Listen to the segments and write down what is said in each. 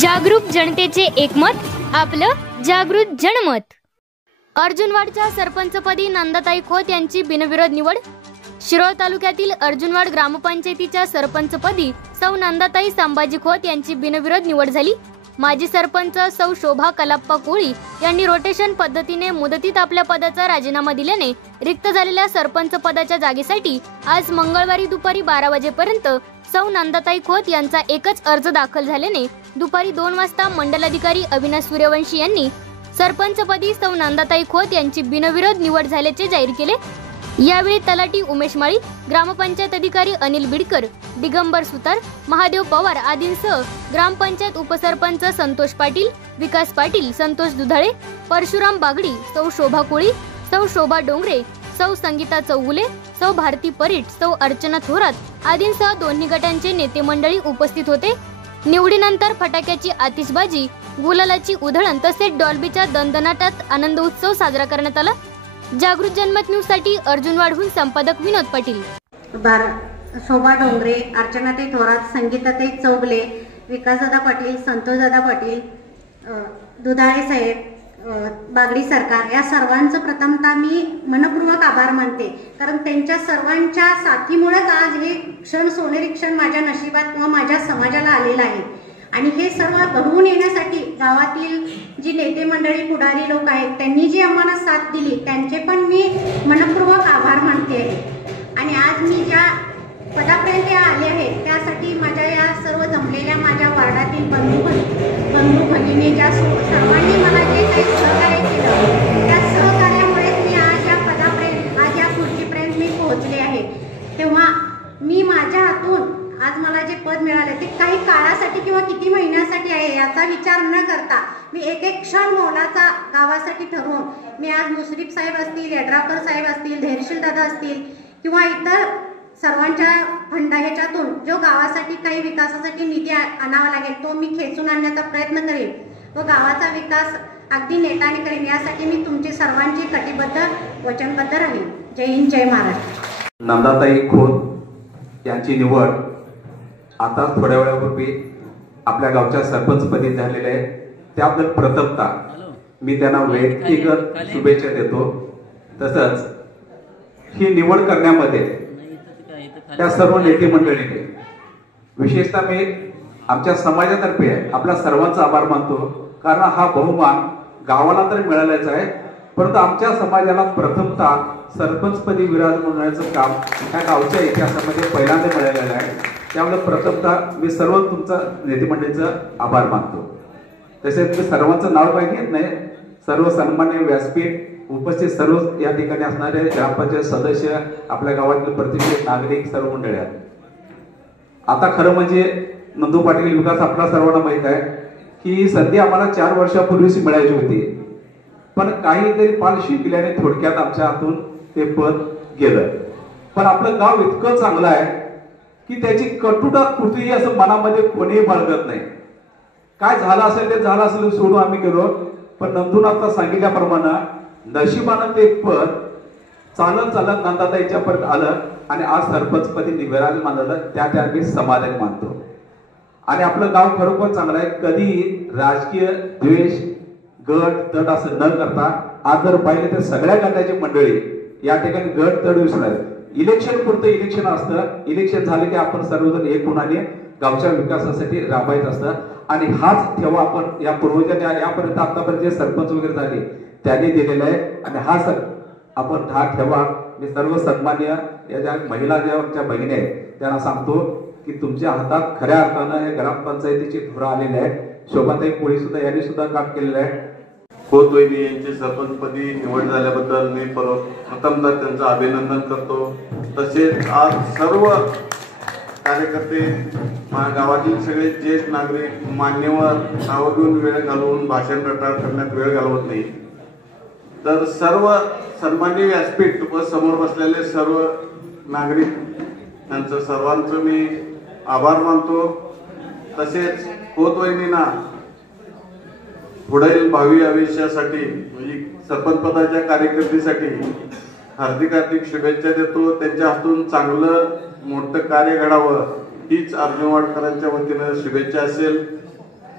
जागरूक जनतेचे एकमत, आपलं जागृत जनमत। अर्जुनवाडच्या सरपंचपदी नंदाताई खोत यांची बिनविरोध निवड। शिरोळ तालुक्यातील अर्जुनवाड ग्रामपंचायतीच्या सरपंचपदी सौ नंदाताई संभाजी खोत यांची बिनविरोध निवड झाली। माजी सरपंच सौ शोभा कलाप्पा कोळी यांनी रोटेशन पद्धतीने मुदतीत आपल्या पदाचा राजीनामा दिल्याने रिक्त झालेल्या सरपंच पदाच्या जागेसाठी आज मंगळवारी दुपारी 12 वाजेपर्यंत सौ नंदाताई खोत यांचा एकच अर्ज दाखल झाल्याने दुपारी 2 वाजता मंडलाधिकारी अविनाश सूर्यवंशी यांनी सरपंचपदी सौ नंदाताई खोत यांची बिनविरोध निवड झाल्याचे जाहीर केले। यावेळी तलाठी उमेश माळी, ग्रामपंचायत अधिकारी अनिल बिडकर, दिगंबर सुतार, महादेव पवार आदींसह ग्रामपंचायत उपसरपंच संतोष पाटील, विकास पाटील, संतोष दुधाळे, परशुराम बागडी, सौ शोभा कोळी, सौ शोभा डोंगरे, सौ संगीता चौगुले, सौ भारती परीट, सौ अर्चना थोरात आदींसह दोन्ही गटांचे नेते मंडळी उपस्थित होते। निवडीनंतर फटाक्याची आतिषबाजी, गुलालाची उधळण तसेच डॉल्बीच्या दणदणाटात आनंद उत्सव साजरा करण्यात आला। जागृत जनमत न्यूज साठी अर्जुनवाडहून संपादक विनोद पाटील। शोभा डोंगरे, अर्चनाताई थोरात, संगीताताई चौगले, विकासदादा पाटील, संतोषदादा पाटील, दुधाळे साहेब, बागडी सरकार या सर्वांचं प्रथमतः मी मनपूर्वक आभार मानते, कारण त्यांच्या सर्वांच्या साथीमुळेच आज हे क्षण सोनेरी क्षण माझ्या नशिबात किंवा माझ्या समाजाला आलेला आहे। आणि हे सर्व घडवून येण्यासाठी गावातील जी नेते मंडळी पुढारी लोक आहेत त्यांनी जी आम्हाला साथ दिली त्यांचे पण मी मनपूर्वक आभार मानते आहे। आणि आज मी ज्या पदापर्यंत आले आहे त्यासाठी माझ्या या सर्व जमलेल्या माझ्या वार्डातील बंधू भगिनी ज्या सर्वांनी मला जे काही सहकार्य केलं त्या सहकार्यामुळेच मी आज या पदापर्यंत, आज या खुर्चीपर्यंत मी पोहोचले आहे। तेव्हा मी माझ्या हातून आज मला जे पद मिळाले ते काही काळासाठी किंवा किती महिन्यासाठी आहे याचा विचार न करता मी एक एक क्षण मोलाचा गावासाठी ठरवून मी आज मुश्रीफ साहेब असतील, यड्रावकर साहेब असतील, धैर्यशील दादा असतील किंवा इतर सर्वांच्या ह्याच्यातून जो गावासाठी काही विकासासाठी निधी आणावा लागेल तो मी खेचून आणण्याचा प्रयत्न करेन व गावाचा विकास अगदी नेटाने करेन। यासाठी मी तुमची सर्वांची कटिबद्ध वचनबद्ध राहीन। जय हिंद, जय महाराष्ट्र। नंदाताई खोत यांची निवड आता थोड्या वेळापूर्वी आपल्या गावच्या सरपंचपदी झालेले आहे, त्याबद्दल प्रथमतः मी त्यांना व्यक्तिगत शुभेच्छा देतो। तसंच ही निवड करण्यामध्ये त्या सर्व नेते मंडळीने विशेषतः मी आमच्या समाजातर्फे आपल्या सर्वांचा आभार मानतो, कारण हा बहुमान गावाला तर मिळालाच आहे परंतु आमच्या समाजाला प्रथमतः सरपंचपदी विराजमानाचं काम ह्या गावच्या इतिहासामध्ये पहिल्यांदा मिळालेलं आहे। त्यामुळे प्रथमतः मी सर्व तुमचा नेते मंडळीचा आभार मानतो। तसेच मी सर्वांचं नाव काही घेत नाही, सर्व सन्मान्य व्यासपीठ उपस्थित सर्व या ठिकाणी असणारे ग्रामपंचायत सदस्य, आपल्या गावातील प्रतिष्ठित नागरिक, सर्व मंडळी आहेत। आता खरं म्हणजे नंदू पाटील विकास आपला सर्वांना माहित आहे की संधी आम्हाला 4 वर्षापूर्वीच मिळायची होती, पण काहीतरी पालशी दिल्याने थोडक्यात आमच्या हातून ते पद गेलं। पण आपलं गाव इतकं चांगलं आहे की त्याची कटुता कृती असं मनामध्ये कोणीही बाळगत नाही। काय झालं असेल ते झालं असेल सोडून आम्ही गेलो, पण नंदून आता सांगितल्याप्रमाणे नशिबानं ते पद चालत चालत नंदाताईच्या पर्यंत आलं आणि आज सरपंचपदी विराजमान झालं, त्या मी समाधान मानतो। आणि आपलं गाव खरोखर चांगलं आहे, कधी राजकीय द्वेष गट तट असं न करता आज जर पाहिलं तर सगळ्या गटाची मंडळी या ठिकाणी गट तट विसरणार। इलेक्शन पुरतं इलेक्शन असतं, इलेक्शन झाले की आपण सर्वजण एक होण्याने गावच्या विकासासाठी राबायचं असतं आणि हाच ठेवा आपण या पूर्वजांनी यापर्यंत आतापर्यंत जे सरपंच वगैरे झाले त्यांनी दिलेला आहे आणि हा आपण हा ठेवा मी सर्व सन्मान्य या ज्या महिला ज्या आमच्या भगिनी आहेत त्यांना सांगतो की तुमच्या हातात खऱ्या अर्थानं हे ग्रामपंचायतीची धुरा आलेली आहे। शोभाताई कोळी सुद्धा यांनी सुद्धा काम केलेलं आहे। खोत वहिनी यांची सरपंचपदी निवड झाल्याबद्दल मी प्रथमतः त्यांचं अभिनंदन करतो। तसेच आज सर्व कार्यकर्ते, गावातील सगळे ज्येष्ठ नागरिक, मान्यवर नाव घेऊन वेळ घालवून भाषण करण्यात वेळ घालवत नाही, तर सर्व सन्मान्य व्यासपीठ व समोर बसलेले सर्व नागरिक त्यांचं सर्वांचं मी आभार मानतो। तसेच खोत वहिनींना पुढील भावी आयुष्यासाठी म्हणजे सरपंच पदाच्या कार्यकिर्दीसाठी हार्दिक शुभेच्छा देतो। त्यांच्या हातून चांगलं मोठं कार्य घडावं हीच अर्जुनवाडकरांच्या वतीनं शुभेच्छा असेल।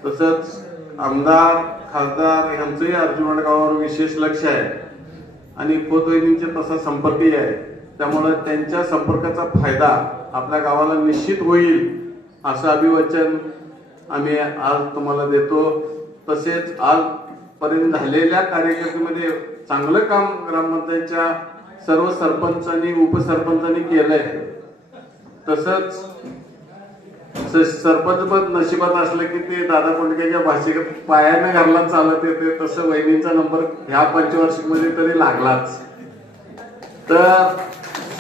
तसंच आमदार खासदार यांचंही अर्जुनवाड गावावर विशेष लक्ष आहे आणि खोत वहिनींचे तसा संपर्कही आहे, त्यामुळे त्यांच्या संपर्काचा फायदा आपल्या गावाला निश्चित होईल असं अभिवचन आम्ही आज तुम्हाला देतो। तसेच आजपर्यंत झालेल्या कार्यक्रमामध्ये चांगलं काम ग्रामपंचायतच्या सर्व सरपंचांनी उपसरपंचांनी केलंय। तसंच सरपंचपद नशिबात असलं की ते दादा कोंडकेच्या भाषेत पायाने घरला चालत येते, तसं वहिनींचा नंबर ह्या पंचवार्षिकमध्ये तरी लागलाच। तर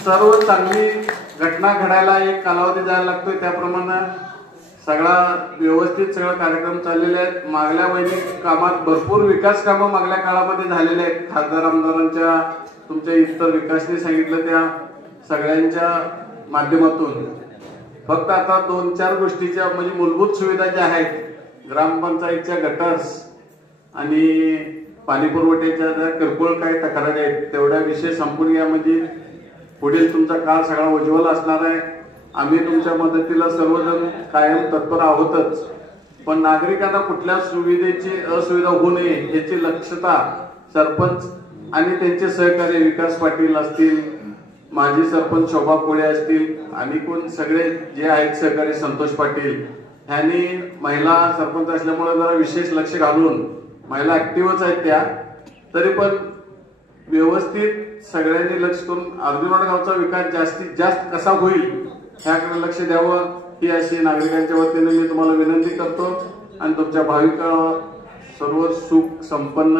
सर्व चांगली घटना घडायला एक कालावधी द्यायला लागतोय, त्याप्रमाणे सगळा व्यवस्थित सगळं कार्यक्रम चाललेले आहेत। मागल्या वैदिक कामात भरपूर विकास कामं मागल्या काळामध्ये झालेले आहेत। खासदार आमदारांच्या तुमच्या इतर विकासने सांगितलं त्या सगळ्यांच्या माध्यमातून फक्त आता 2-4 गोष्टीच्या म्हणजे मूलभूत सुविधा ज्या आहेत, ग्रामपंचायतच्या गटर्स आणि पाणी पुरवठ्याच्या ज्या किरकोळ काही तक्रारी आहेत तेवढ्या विषय संपून घ्या, म्हणजे पुढील तुमचा काळ सगळा उज्ज्वल असणार आहे। आम्ही तुमच्या मदतीला सर्वजण कायम तत्पर आहोतच, पण नागरिकांना कुठल्या सुविधेची असुविधा होऊ नये याची लक्षता सरपंच आणि त्यांचे सहकारी विकास पाटील असतील, माजी सरपंच शोभा कोळे असतील आणि कोण सगळे जे आहेत सहकारी संतोष पाटील ह्यांनी महिला सरपंच असल्यामुळे जरा विशेष लक्ष घालून, महिला ऍक्टिव्हच आहेत त्या, तरी पण व्यवस्थित सगळ्यांनी लक्ष करून अर्जुनवाड गावचा विकास जास्तीत जास्त कसा होईल ह्याकडे लक्ष द्यावं ही अशी नागरिकांच्या वतीने मी तुम्हाला विनंती करतो आणि तुमच्या भावी काळावर सर्व सुख संपन्न